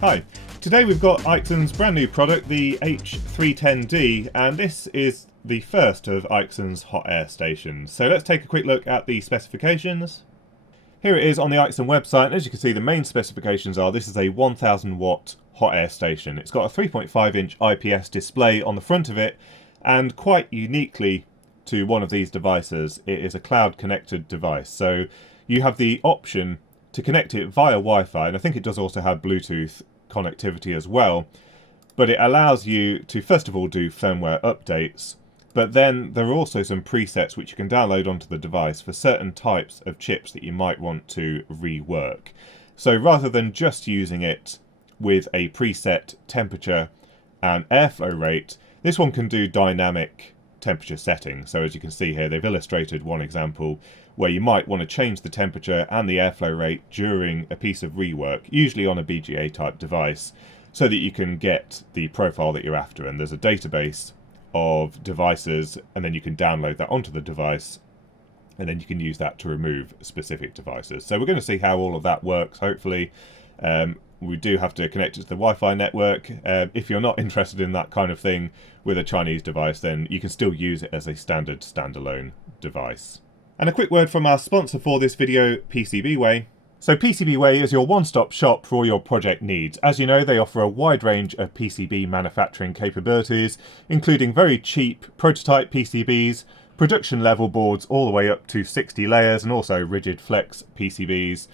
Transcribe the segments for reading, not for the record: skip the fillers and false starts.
Hi, today we've got Aixun's brand new product, the H310D, and this is the first of Aixun's hot air stations. So let's take a quick look at the specifications. Here it is on the Aixun website, and as you can see the main specifications are this is a 1000 watt hot air station. It's got a 3.5 inch IPS display on the front of it, and quite uniquely to one of these devices, it is a cloud connected device. So you have the option to connect it via Wi-Fi, and I think it does also have Bluetooth connectivity as well, but it allows you to first of all do firmware updates, but then there are also some presets which you can download onto the device for certain types of chips that you might want to rework. So rather than just using it with a preset temperature and airflow rate, this one can do dynamic temperature setting. So as you can see here, they've illustrated one example where you might want to change the temperature and the airflow rate during a piece of rework, usually on a BGA type device, so that you can get the profile that you're after. And there's a database of devices, and then you can download that onto the device, and then you can use that to remove specific devices. So we're going to see how all of that works, hopefully. We do have to connect it to the Wi-Fi network. If you're not interested in that kind of thing with a Chinese device, then you can still use it as a standard standalone device. And a quick word from our sponsor for this video, PCBWay. So PCBWay is your one-stop shop for all your project needs. As you know, they offer a wide range of PCB manufacturing capabilities, including very cheap prototype PCBs, production level boards all the way up to 60 layers, and also rigid flex PCBs.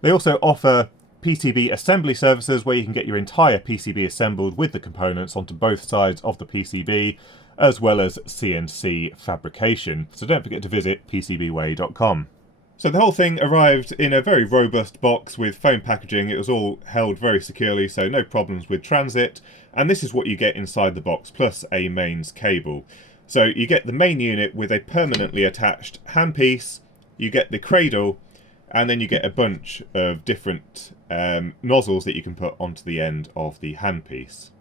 They also offer PCB assembly services where you can get your entire PCB assembled with the components onto both sides of the PCB, as well as CNC fabrication. So don't forget to visit PCBWay.com. So the whole thing arrived in a very robust box with foam packaging. It was all held very securely, so no problems with transit. And this is what you get inside the box, plus a mains cable. So you get the main unit with a permanently attached handpiece, you get the cradle, and then you get a bunch of different nozzles that you can put onto the end of the handpiece.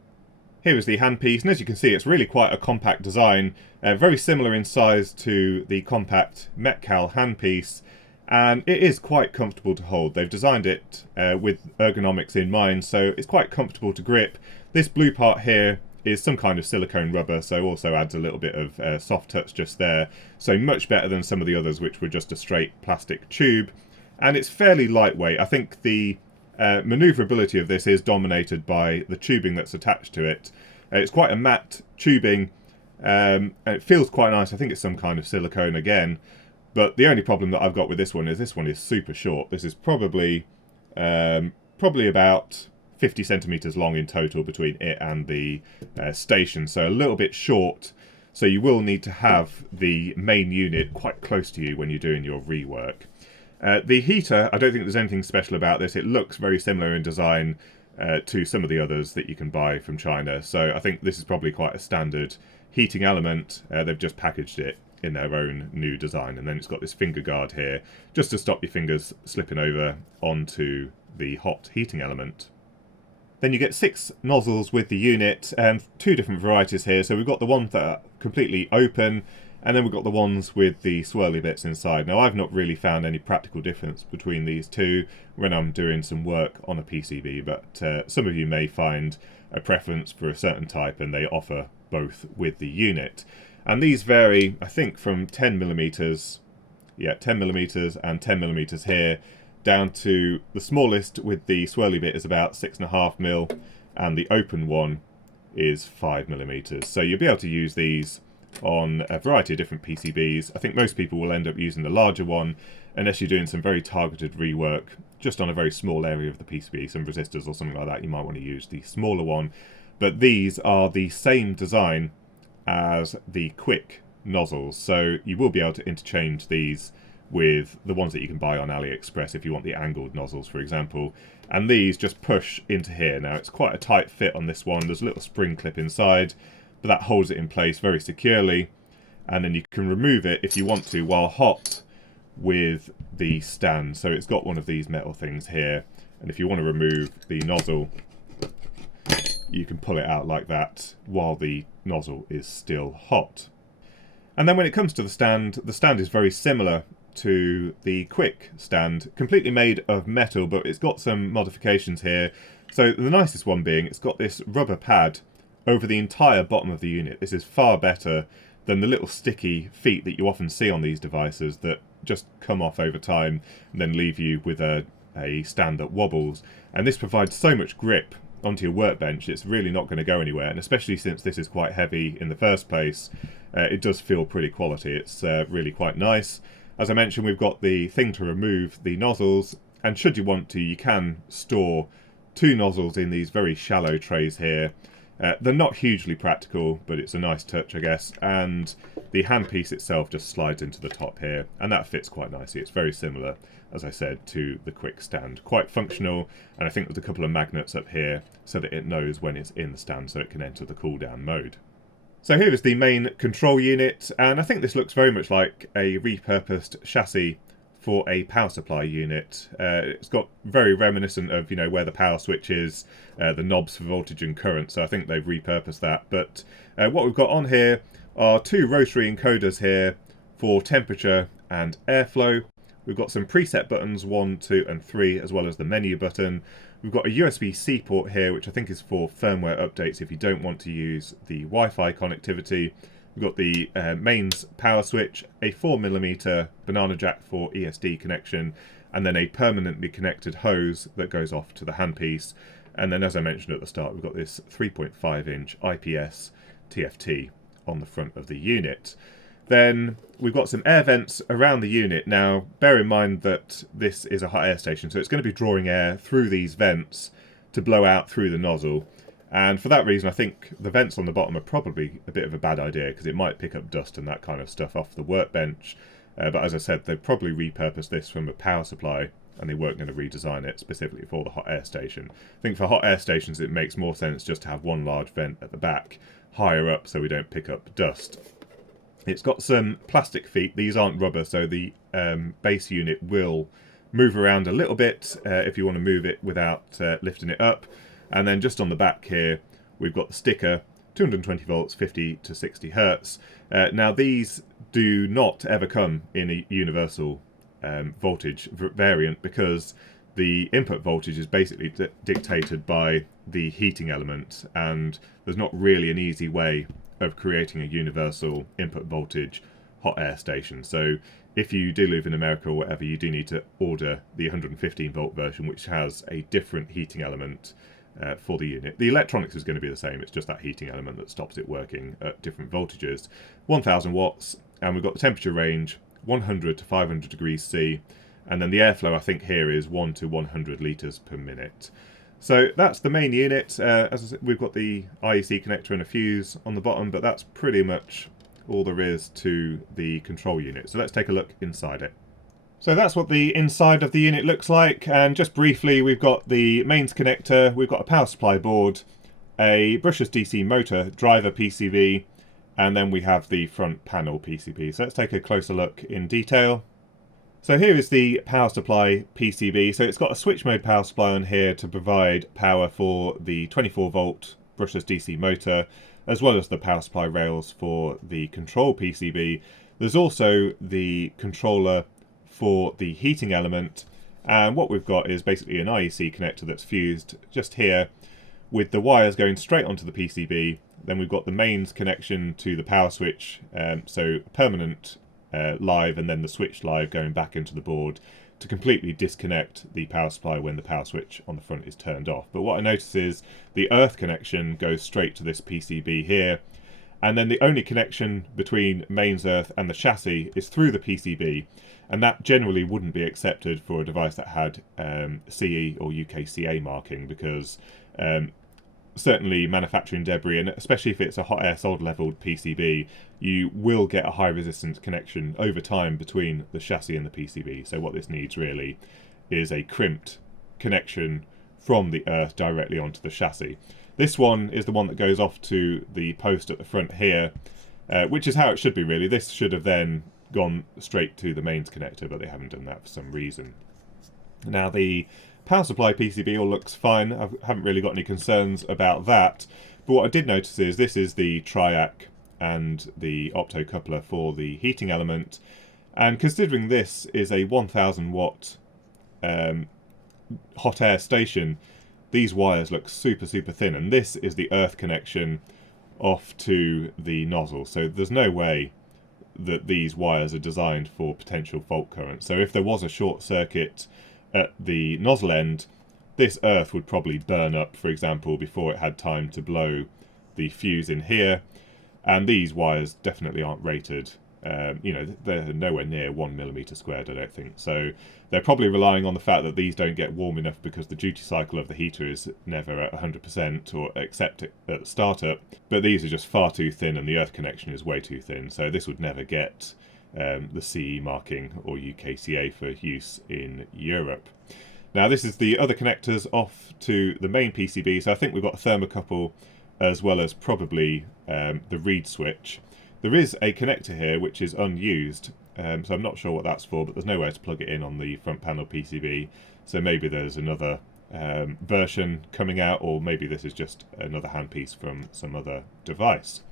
Here is the handpiece, and as you can see, it's really quite a compact design, very similar in size to the compact Metcal handpiece, and it is quite comfortable to hold. They've designed it with ergonomics in mind, so it's quite comfortable to grip. This blue part here is some kind of silicone rubber, so also adds a little bit of soft touch just there, so much better than some of the others which were just a straight plastic tube. And it's fairly lightweight. I think the maneuverability of this is dominated by the tubing that's attached to it. It's quite a matte tubing, and it feels quite nice. I think it's some kind of silicone again. But the only problem that I've got with this one is super short. This is probably about 50 centimeters long in total between it and the station. So a little bit short. So you will need to have the main unit quite close to you when you're doing your rework. The heater, I don't think there's anything special about this. It looks very similar in design to some of the others that you can buy from China. So I think this is probably quite a standard heating element. They've just packaged it in their own new design. And then it's got this finger guard here, just to stop your fingers slipping over onto the hot heating element. Then you get 6 nozzles with the unit, and 2 different varieties here. So we've got the ones that are completely open, and then we've got the ones with the swirly bits inside. Now, I've not really found any practical difference between these two when I'm doing some work on a PCB, but some of you may find a preference for a certain type, and they offer both with the unit. And these vary, I think, from 10mm, 10mm and 10mm here, down to the smallest with the swirly bit is about 6.5mm, and the open one is 5mm. So you'll be able to use these on a variety of different PCBs. I think most people will end up using the larger one unless you're doing some very targeted rework just on a very small area of the PCB, some resistors or something like that. You might want to use the smaller one, but these are the same design as the quick nozzles, so you will be able to interchange these with the ones that you can buy on AliExpress if you want the angled nozzles, for example. And these just push into here. Now, it's quite a tight fit on this one. There's a little spring clip inside, but that holds it in place very securely, and then you can remove it if you want to while hot with the stand. So it's got one of these metal things here, and if you want to remove the nozzle, you can pull it out like that while the nozzle is still hot. And then when it comes to the stand is very similar to the quick stand, completely made of metal, but it's got some modifications here So the nicest one being it's got this rubber pad over the entire bottom of the unit. This is far better than the little sticky feet that you often see on these devices that just come off over time and then leave you with a stand that wobbles. And this provides so much grip onto your workbench, it's really not going to go anywhere, and especially since this is quite heavy in the first place, it does feel pretty quality. It's really quite nice. As I mentioned, we've got the thing to remove the nozzles, and should you want to, you can store 2 nozzles in these very shallow trays here. They're not hugely practical, but it's a nice touch, I guess, and the handpiece itself just slides into the top here, and that fits quite nicely. It's very similar, as I said, to the quick stand. Quite functional, and I think there's a couple of magnets up here so that it knows when it's in the stand so it can enter the cool down mode. So here is the main control unit, and I think this looks very much like a repurposed chassis for a power supply unit. It's got very reminiscent of, where the power switch is, the knobs for voltage and current, so I think they've repurposed that. But what we've got on here are 2 rotary encoders here for temperature and airflow. We've got some preset buttons 1, 2 and 3, as well as the menu button. We've got a USB-C port here, which I think is for firmware updates if you don't want to use the Wi-Fi connectivity. We've got the mains power switch, a 4mm banana jack for ESD connection, and then a permanently connected hose that goes off to the handpiece. And then, as I mentioned at the start, we've got this 3.5-inch IPS TFT on the front of the unit. Then we've got some air vents around the unit. Now, bear in mind that this is a hot air station, so it's going to be drawing air through these vents to blow out through the nozzle. And for that reason, I think the vents on the bottom are probably a bit of a bad idea because it might pick up dust and that kind of stuff off the workbench. But as I said, they've probably repurposed this from a power supply and they weren't going to redesign it specifically for the hot air station. I think for hot air stations, it makes more sense just to have one large vent at the back, higher up so we don't pick up dust. It's got some plastic feet. These aren't rubber, so the base unit will move around a little bit if you want to move it without lifting it up. And then just on the back here, we've got the sticker, 220 volts, 50 to 60 hertz. Now these do not ever come in a universal voltage variant because the input voltage is basically dictated by the heating element, and there's not really an easy way of creating a universal input voltage hot air station. So if you do live in America or whatever, you do need to order the 115 volt version, which has a different heating element for the unit. The electronics is going to be the same, it's just that heating element that stops it working at different voltages. 1000 watts, and we've got the temperature range 100 to 500 degrees C, and then the airflow I think here is 1 to 100 litres per minute. So that's the main unit. As I said, we've got the IEC connector and a fuse on the bottom, but that's pretty much all there is to the control unit. So let's take a look inside it. So that's what the inside of the unit looks like, and just briefly, we've got the mains connector, we've got a power supply board, a brushless DC motor driver PCB, and then we have the front panel PCB. So let's take a closer look in detail. So here is the power supply PCB. So it's got a switch mode power supply on here to provide power for the 24 volt brushless DC motor, as well as the power supply rails for the control PCB. There's also the controller for the heating element, and what we've got is basically an IEC connector that's fused just here with the wires going straight onto the PCB. Then we've got the mains connection to the power switch, so permanent live, and then the switch live going back into the board to completely disconnect the power supply when the power switch on the front is turned off. But what I notice is the earth connection goes straight to this PCB here, and then the only connection between mains earth and the chassis is through the PCB, and that generally wouldn't be accepted for a device that had CE or UKCA marking, because certainly manufacturing debris, and especially if it's a hot air solder leveled PCB, you will get a high resistance connection over time between the chassis and the PCB. So what this needs really is a crimped connection from the earth directly onto the chassis. This one is the one that goes off to the post at the front here, which is how it should be really. This should have then gone straight to the mains connector, but they haven't done that for some reason. Now the power supply PCB all looks fine. I haven't really got any concerns about that. But what I did notice is this is the triac and the optocoupler for the heating element. And considering this is a 1000 watt hot air station, these wires look super thin, and this is the earth connection off to the nozzle. So there's no way that these wires are designed for potential fault current. So if there was a short circuit at the nozzle end, this earth would probably burn up, for example, before it had time to blow the fuse in here. And these wires definitely aren't rated. You know, they're nowhere near 1 millimeter squared, I don't think. So they're probably relying on the fact that these don't get warm enough because the duty cycle of the heater is never at 100%, or except at startup. But these are just far too thin, and the earth connection is way too thin. So this would never get the CE marking or UKCA for use in Europe. Now this is the other connectors off to the main PCB. So I think we've got a thermocouple as well as probably the reed switch. There is a connector here which is unused, so I'm not sure what that's for, but there's nowhere to plug it in on the front panel PCB. So maybe there's another version coming out, or maybe this is just another handpiece from some other device.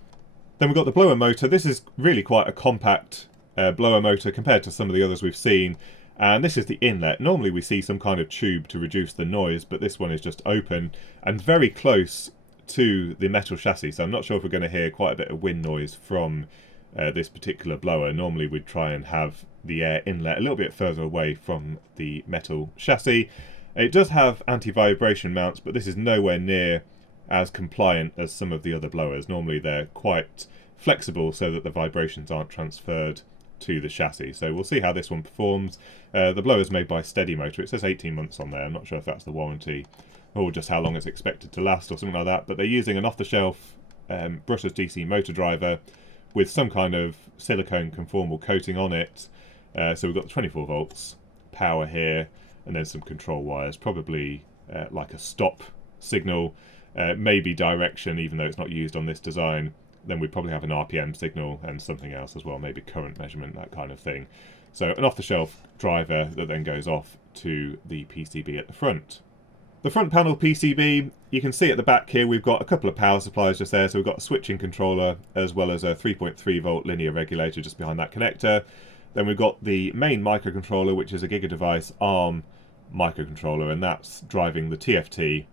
Then we've got the blower motor. This is really quite a compact blower motor compared to some of the others we've seen. And this is the inlet. Normally we see some kind of tube to reduce the noise, but this one is just open and very close to the metal chassis. So I'm not sure if we're going to hear quite a bit of wind noise from this particular blower. Normally we'd try and have the air inlet a little bit further away from the metal chassis. It does have anti-vibration mounts, but this is nowhere near as compliant as some of the other blowers. Normally they're quite flexible so that the vibrations aren't transferred to the chassis. So we'll see how this one performs. The blower is made by Steady Motor. It says 18 months on there. I'm not sure if that's the warranty or just how long it's expected to last or something like that. But they're using an off-the-shelf brushless DC motor driver with some kind of silicone conformal coating on it. So we've got the 24 volts power here, and then some control wires, probably like a stop signal, maybe direction, even though it's not used on this design. Then we probably have an RPM signal and something else as well, maybe current measurement, that kind of thing. So an off-the-shelf driver that then goes off to the PCB at the front. The front panel PCB, you can see at the back here we've got a couple of power supplies just there. So we've got a switching controller as well as a 3.3 volt linear regulator just behind that connector. Then we've got the main microcontroller, which is a GigaDevice ARM microcontroller, and that's driving the TFT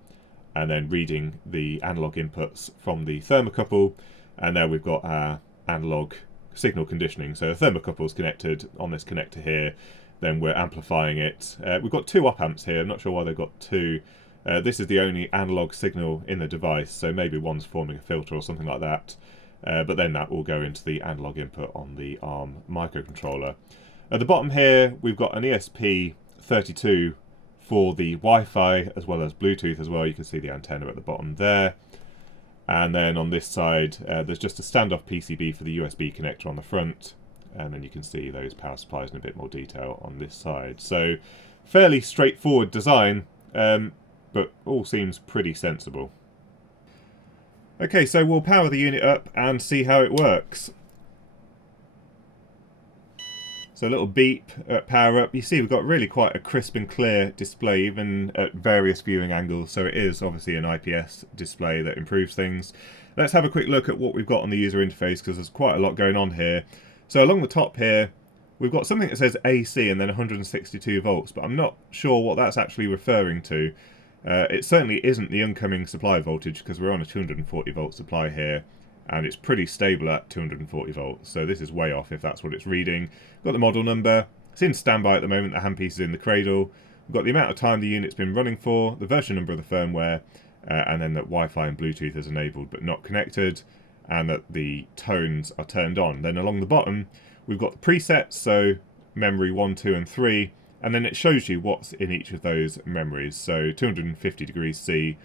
and then reading the analog inputs from the thermocouple. And there we've got our analog signal conditioning. So the thermocouple is connected on this connector here. Then we're amplifying it. We've got two op amps here. I'm not sure why they've got two. This is the only analog signal in the device, so maybe one's forming a filter or something like that. But then that will go into the analog input on the ARM microcontroller. At the bottom here, we've got an ESP32 for the Wi-Fi as well as Bluetooth as well. You can see the antenna at the bottom there. And then on this side, there's just a standoff PCB for the USB connector on the front. And then you can see those power supplies in a bit more detail on this side. So fairly straightforward design, but all seems pretty sensible. Okay, so we'll power the unit up and see how it works. So a little beep at power up. You see we've got really quite a crisp and clear display, even at various viewing angles. So it is obviously an IPS display that improves things. Let's have a quick look at what we've got on the user interface, because there's quite a lot going on here. So along the top here, we've got something that says AC and then 162 volts, but I'm not sure what that's actually referring to. It certainly isn't the incoming supply voltage, because we're on a 240 volt supply here, and it's pretty stable at 240 volts, so this is way off if that's what it's reading. Got the model number. It's in standby at the moment. The handpiece is in the cradle. We've got the amount of time the unit's been running for, the version number of the firmware, and then that Wi-Fi and Bluetooth is enabled but not connected, and that the tones are turned on. Then along the bottom we've got the presets, so memory 1, 2 and 3, and then it shows you what's in each of those memories. So 250 degrees C,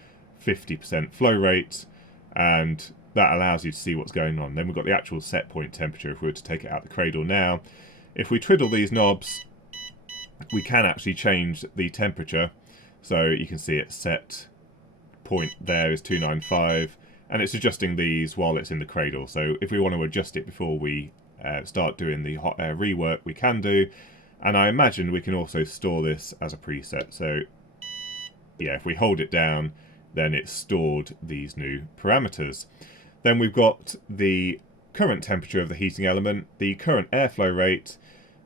50% flow rate, and that allows you to see what's going on. Then we've got the actual set point temperature if we were to take it out the cradle now. If we twiddle these knobs, we can actually change the temperature. So you can see it set point there is 295, and it's adjusting these while it's in the cradle. So if we want to adjust it before we start doing the hot air rework, we can do. And I imagine we can also store this as a preset. So yeah, if we hold it down, then it's stored these new parameters. Then we've got the current temperature of the heating element, the current airflow rate,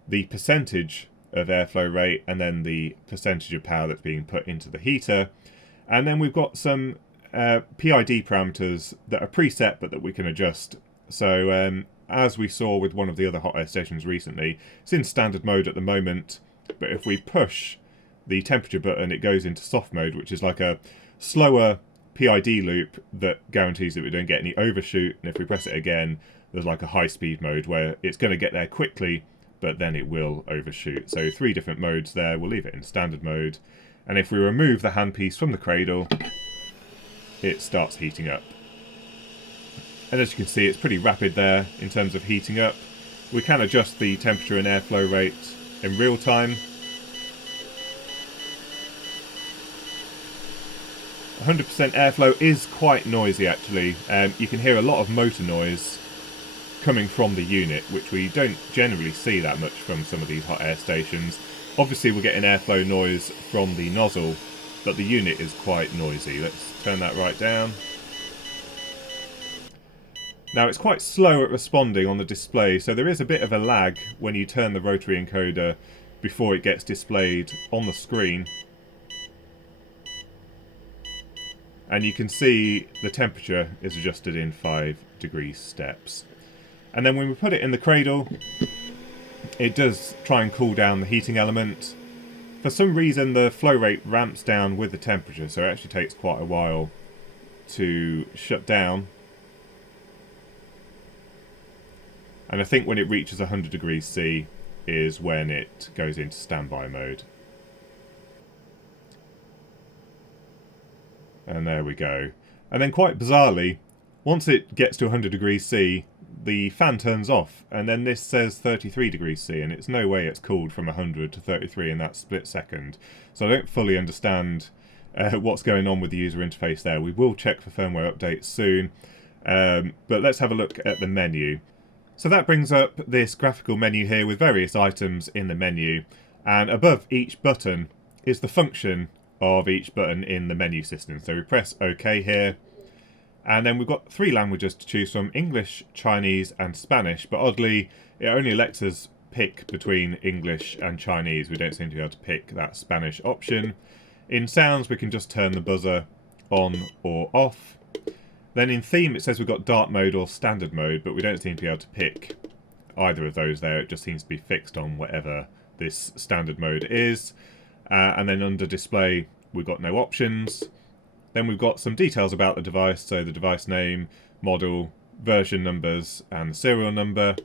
the percentage of airflow rate, and then the percentage of power that's being put into the heater. And then we've got some PID parameters that are preset but that we can adjust. So as we saw with one of the other hot air stations recently, it's in standard mode at the moment, but if we push the temperature button, it goes into soft mode, which is like a slower PID loop that guarantees that we don't get any overshoot. And if we press it again, there's like a high speed mode where it's going to get there quickly, but then it will overshoot. So 3 different modes there. We'll leave it in standard mode. And if we remove the handpiece from the cradle, it starts heating up. And as you can see, it's pretty rapid there in terms of heating up. We can adjust the temperature and airflow rate in real time. 100% airflow is quite noisy actually. You can hear a lot of motor noise coming from the unit, which we don't generally see that much from some of these hot air stations. Obviously we're getting airflow noise from the nozzle, but the unit is quite noisy. Let's turn that right down. Now it's quite slow at responding on the display, so there is a bit of a lag when you turn the rotary encoder before it gets displayed on the screen. And you can see the temperature is adjusted in 5 degrees steps. And then when we put it in the cradle, it does try and cool down the heating element. For some reason the flow rate ramps down with the temperature, so it actually takes quite a while to shut down. And I think when it reaches 100 degrees C is when it goes into standby mode. And there we go. And then quite bizarrely, once it gets to 100 degrees C, the fan turns off, and then this says 33 degrees C, and it's no way it's cooled from 100 to 33 in that split second. So I don't fully understand what's going on with the user interface there. We will check for firmware updates soon, but let's have a look at the menu. So that brings up this graphical menu here with various items in the menu, and above each button is the function of each button in the menu system. So we press OK here, and then we've got 3 languages to choose from: English, Chinese and Spanish, but oddly it only lets us pick between English and Chinese. We don't seem to be able to pick that Spanish option. In sounds we can just turn the buzzer on or off. Then in theme it says we've got dark mode or standard mode, but we don't seem to be able to pick either of those there. It just seems to be fixed on whatever this standard mode is. And then under display we've got no options. Then we've got some details about the device, so the device name, model, version numbers and the serial number.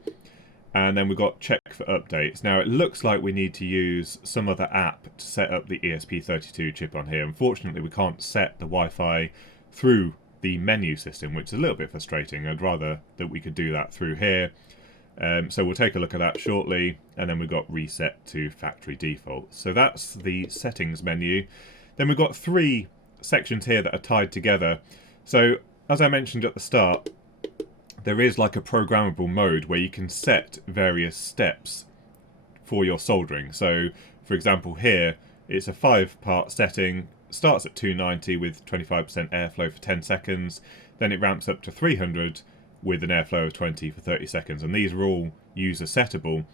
And then we've got check for updates. Now it looks like we need to use some other app to set up the ESP32 chip on here. Unfortunately we can't set the Wi-Fi through the menu system, which is a little bit frustrating. I'd rather that we could do that through here. So we'll take a look at that shortly, and then we've got reset to factory default. So that's the settings menu. Then we've got 3 sections here that are tied together. So as I mentioned at the start, there is like a programmable mode where you can set various steps for your soldering. So for example here, it's a 5-part setting, starts at 290 with 25% airflow for 10 seconds, then it ramps up to 300 with an airflow of 20 for 30 seconds, and these are all user settable.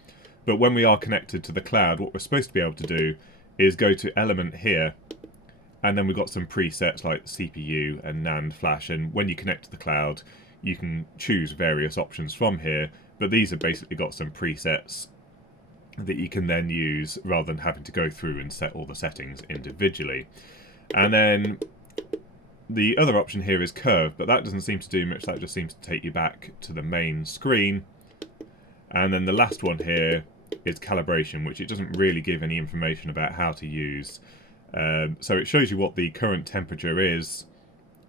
But when we are connected to the cloud, what we're supposed to be able to do is go to element here, and then we've got some presets like CPU and NAND flash, and when you connect to the cloud you can choose various options from here, but these have basically got some presets that you can then use rather than having to go through and set all the settings individually. And then the other option here is curve, but that doesn't seem to do much. That just seems to take you back to the main screen. And then the last one here is calibration, which it doesn't really give any information about how to use. So it shows you what the current temperature is,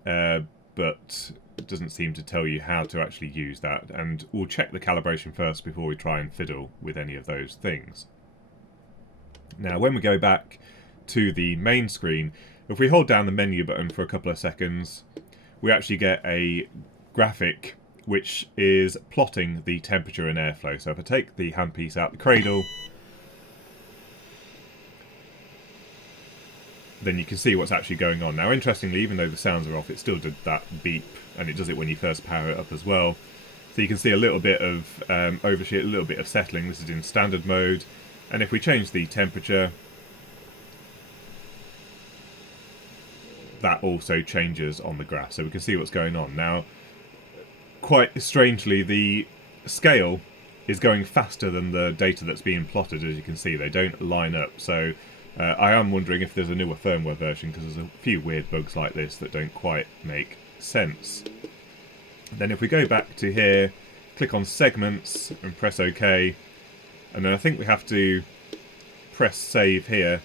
but it doesn't seem to tell you how to actually use that. And we'll check the calibration first before we try and fiddle with any of those things. Now when we go back to the main screen, if we hold down the menu button for a couple of seconds, we actually get a graphic which is plotting the temperature and airflow. So if I take the handpiece out the cradle, then you can see what's actually going on. Now interestingly, even though the sounds are off, it still did that beep, and it does it when you first power it up as well. So you can see a little bit of overshoot, a little bit of settling. This is in standard mode. And if we change the temperature, that also changes on the graph, so we can see what's going on. Now, quite strangely, the scale is going faster than the data that's being plotted. As you can see, they don't line up, so I am wondering if there's a newer firmware version, because there's a few weird bugs like this that don't quite make sense. Then if we go back to here, click on segments and press OK, and then I think we have to press save here.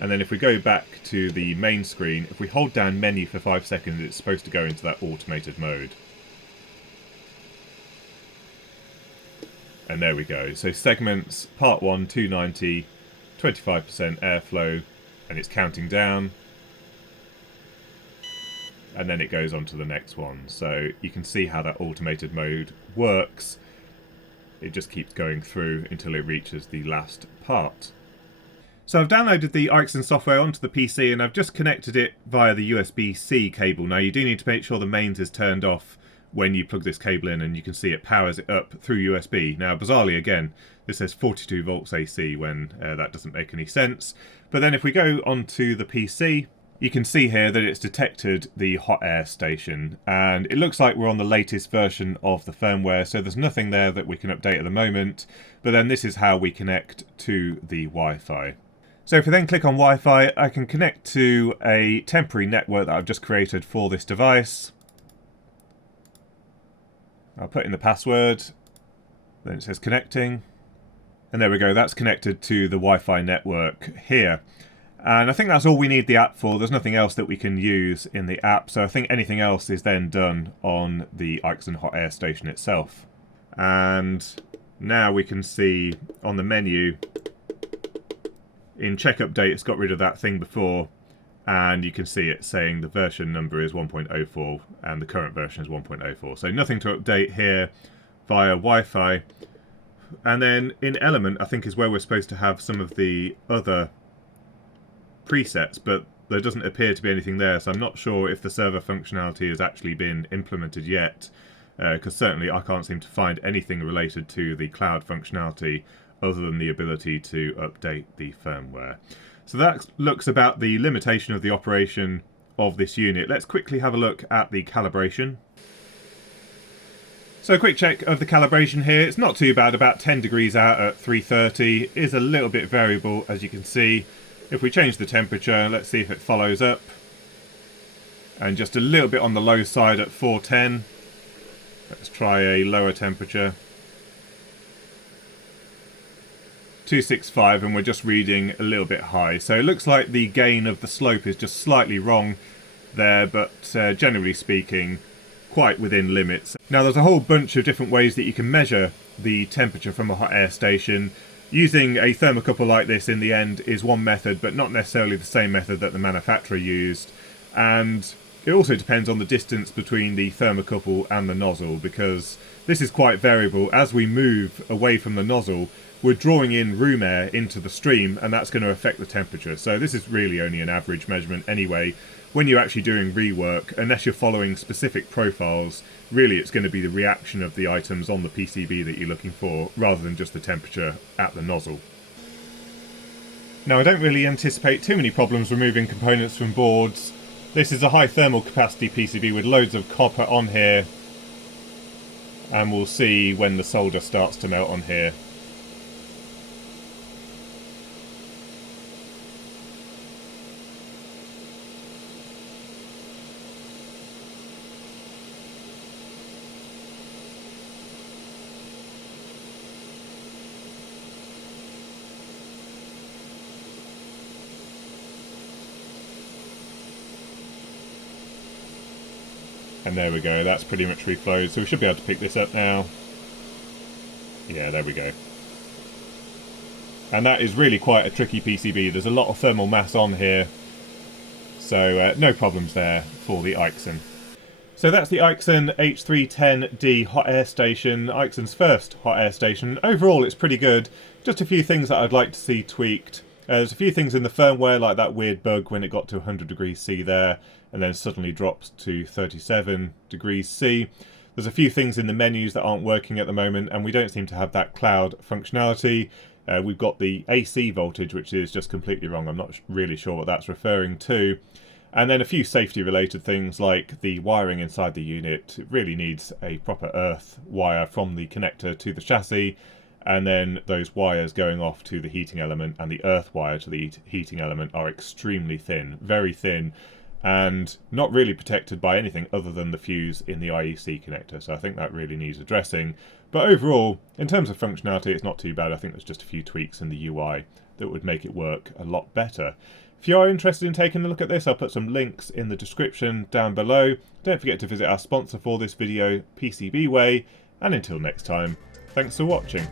And then if we go back to the main screen, if we hold down menu for 5 seconds, it's supposed to go into that automated mode. And there we go. So segments, part 1, 290, 25% airflow, and it's counting down. And then it goes on to the next one. So you can see how that automated mode works. It just keeps going through until it reaches the last part. So I've downloaded the Aixun software onto the PC, and I've just connected it via the USB-C cable. Now you do need to make sure the mains is turned off when you plug this cable in, and you can see it powers it up through USB. Now bizarrely again, this says 42 volts AC when that doesn't make any sense. But then if we go onto the PC, you can see here that it's detected the hot air station, and it looks like we're on the latest version of the firmware, so there's nothing there that we can update at the moment. But then this is how we connect to the Wi-Fi. So if we then click on Wi-Fi, I can connect to a temporary network that I've just created for this device. I'll put in the password, then it says connecting, and there we go, that's connected to the Wi-Fi network here. And I think that's all we need the app for. There's nothing else that we can use in the app, so I think anything else is then done on the Aixun hot air station itself. And now we can see on the menu, in check update, it's got rid of that thing before, and you can see it saying the version number is 1.04 and the current version is 1.04. So nothing to update here via Wi-Fi. And then in Element, I think is where we're supposed to have some of the other presets, but there doesn't appear to be anything there, so I'm not sure if the server functionality has actually been implemented yet, because certainly I can't seem to find anything related to the cloud functionality other than the ability to update the firmware. So that looks about the limitation of the operation of this unit. Let's quickly have a look at the calibration. So a quick check of the calibration here. It's not too bad, about 10 degrees out at 330. It is a little bit variable, as you can see. If we change the temperature, let's see if it follows up. And just a little bit on the low side at 410. Let's try a lower temperature. 265, and we're just reading a little bit high. So it looks like the gain of the slope is just slightly wrong there, but generally speaking, quite within limits. Now there's a whole bunch of different ways that you can measure the temperature from a hot air station. Using a thermocouple like this in the end is one method, but not necessarily the same method that the manufacturer used. And it also depends on the distance between the thermocouple and the nozzle, because this is quite variable. As we move away from the nozzle, we're drawing in room air into the stream, and that's going to affect the temperature. So this is really only an average measurement anyway. When you're actually doing rework, unless you're following specific profiles, really it's going to be the reaction of the items on the PCB that you're looking for, rather than just the temperature at the nozzle. Now I don't really anticipate too many problems removing components from boards. This is a high thermal capacity PCB with loads of copper on here, and we'll see when the solder starts to melt on here. And there we go, that's pretty much reflowed, so we should be able to pick this up now. Yeah, there we go. And that is really quite a tricky PCB. There's a lot of thermal mass on here, so no problems there for the Aixun. So that's the Aixun H310D hot air station, Aixun's first hot air station. Overall it's pretty good, just a few things that I'd like to see tweaked. There's a few things in the firmware, like that weird bug when it got to 100 degrees C there, and then suddenly drops to 37 degrees C. There's a few things in the menus that aren't working at the moment, and we don't seem to have that cloud functionality. We've got the AC voltage, which is just completely wrong. I'm not really sure what that's referring to. And then a few safety related things like the wiring inside the unit. It really needs a proper earth wire from the connector to the chassis, and then those wires going off to the heating element and the earth wire to the heating element are extremely thin, very thin, and not really protected by anything other than the fuse in the IEC connector. So I think that really needs addressing. But overall, in terms of functionality, it's not too bad. I think there's just a few tweaks in the UI that would make it work a lot better. If you are interested in taking a look at this, I'll put some links in the description down below. Don't forget to visit our sponsor for this video, PCBWay, and until next time, thanks for watching.